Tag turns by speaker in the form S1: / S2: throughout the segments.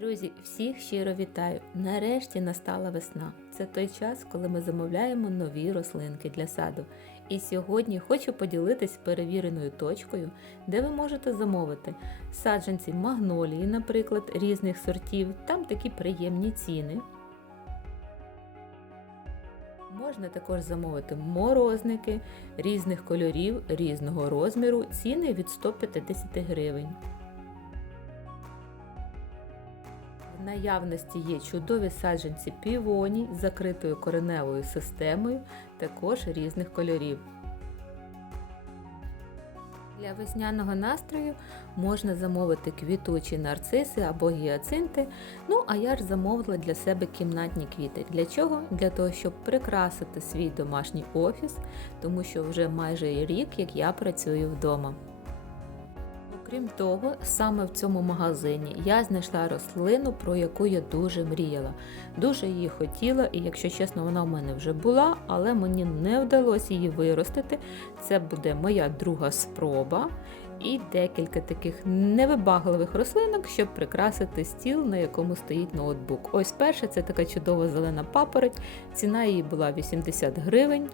S1: Друзі, всіх щиро вітаю! Нарешті настала весна. Це той час, коли ми замовляємо нові рослинки для саду. І сьогодні хочу поділитись перевіреною точкою, де ви можете замовити саджанці магнолії, наприклад, різних сортів. Там такі приємні ціни. Можна також замовити морозники різних кольорів, різного розміру, ціни від 150 гривень. Наявності є чудові саджанці півоні з закритою кореневою системою, також різних кольорів. Для весняного настрою можна замовити квітучі нарциси або гіацинти. Ну, а я ж замовила для себе кімнатні квіти. Для чого? Для того, щоб прикрасити свій домашній офіс, тому що вже майже рік, як я працюю вдома. Окрім того, саме в цьому магазині я знайшла рослину, про яку я дуже мріяла. Дуже її хотіла, і якщо чесно, вона в мене вже була, але мені не вдалося її виростити. Це буде моя друга спроба. І декілька таких невибагливих рослинок, щоб прикрасити стіл, на якому стоїть ноутбук. Ось перша це така чудова зелена папороть, ціна її була 80 гривень.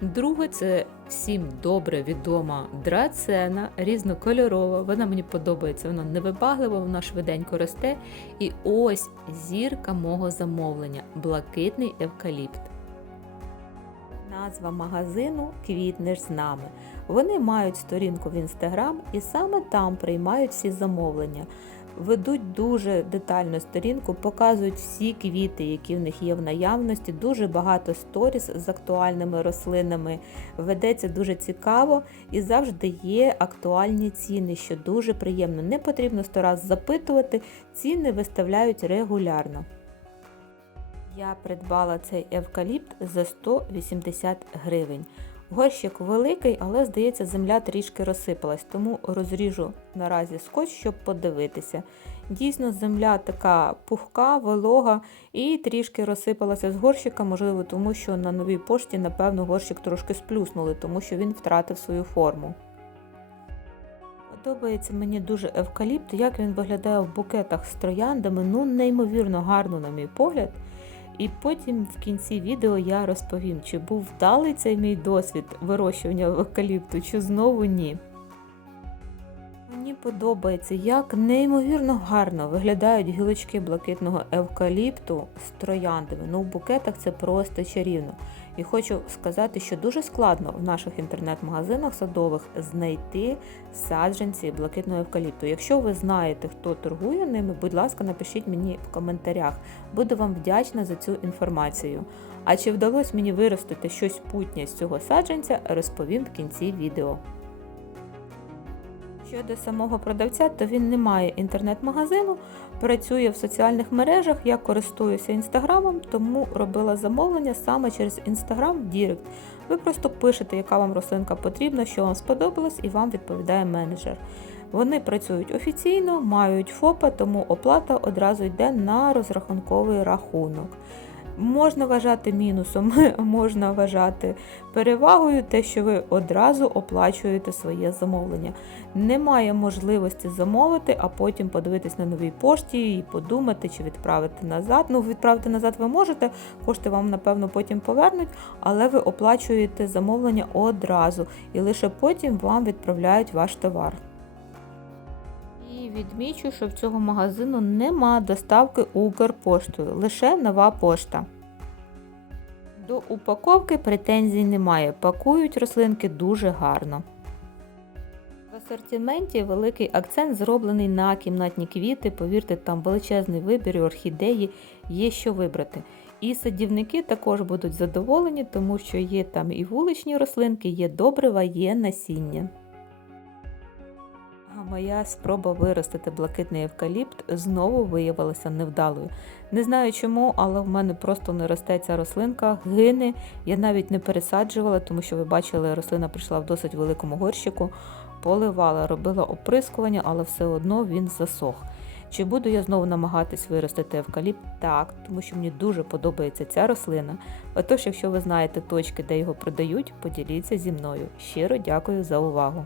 S1: Друге, це всім добре відома драцена, різнокольорова. Вона мені подобається, вона невибаглива, вона швиденько росте. І ось зірка мого замовлення блакитний евкаліпт. Назва магазину Квітнеш з нами. Вони мають сторінку в інстаграм і саме там приймають всі замовлення. Ведуть дуже детальну сторінку, показують всі квіти, які в них є в наявності. Дуже багато сторіс з актуальними рослинами. Ведеться дуже цікаво і завжди є актуальні ціни, що дуже приємно. Не потрібно сто раз запитувати, ціни виставляють регулярно. Я придбала цей евкаліпт за 180 гривень. Горщик великий, але, здається, земля трішки розсипалась, тому розріжу наразі скотч, щоб подивитися. Дійсно, земля така пухка, волога і трішки розсипалася з горщика, можливо, тому що на новій пошті, напевно, горщик трошки сплюснули, тому що він втратив свою форму. Подобається мені дуже евкаліпт, як він виглядає в букетах з трояндами, ну неймовірно гарно, на мій погляд. І потім в кінці відео я розповім, чи був вдалий цей мій досвід вирощування евкаліпту, чи знову ні. Мені подобається, як неймовірно гарно виглядають гілочки блакитного евкаліпту з трояндами. Ну, в букетах це просто чарівно. І хочу сказати, що дуже складно в наших інтернет-магазинах садових знайти саджанці блакитного евкаліпту. Якщо ви знаєте, хто торгує ними, будь ласка, напишіть мені в коментарях. Буду вам вдячна за цю інформацію. А чи вдалося мені виростити щось путнє з цього саджанця, розповім в кінці відео. Щодо самого продавця, то він не має інтернет-магазину, працює в соціальних мережах. Я користуюся інстаграмом, тому робила замовлення саме через інстаграм Дірект. Ви просто пишете, яка вам рослинка потрібна, що вам сподобалось, і вам відповідає менеджер. Вони працюють офіційно, мають ФОПа, тому оплата одразу йде на розрахунковий рахунок. Можна вважати мінусом, можна вважати перевагою те, що ви одразу оплачуєте своє замовлення. Немає можливості замовити, а потім подивитись на новій пошті і подумати, чи відправити назад. Ну, відправити назад ви можете, кошти вам, напевно, потім повернуть, але ви оплачуєте замовлення одразу і лише потім вам відправляють ваш товар. Відмічу, що в цього магазину нема доставки Укрпоштою, лише нова пошта. До упаковки претензій немає. Пакують рослинки дуже гарно. В асортименті великий акцент зроблений на кімнатні квіти. Повірте, там величезний вибір і орхідеї є що вибрати. І садівники також будуть задоволені, тому що є там і вуличні рослинки, є добрива, є насіння. Моя спроба виростити блакитний евкаліпт знову виявилася невдалою. Не знаю чому, але в мене просто не росте ця рослинка, гине. Я навіть не пересаджувала, тому що ви бачили, рослина прийшла в досить великому горщику, поливала, робила оприскування, але все одно він засох. Чи буду я знову намагатись виростити евкаліпт? Так, тому що мені дуже подобається ця рослина. Отож, якщо ви знаєте точки, де його продають, поділіться зі мною. Щиро дякую за увагу!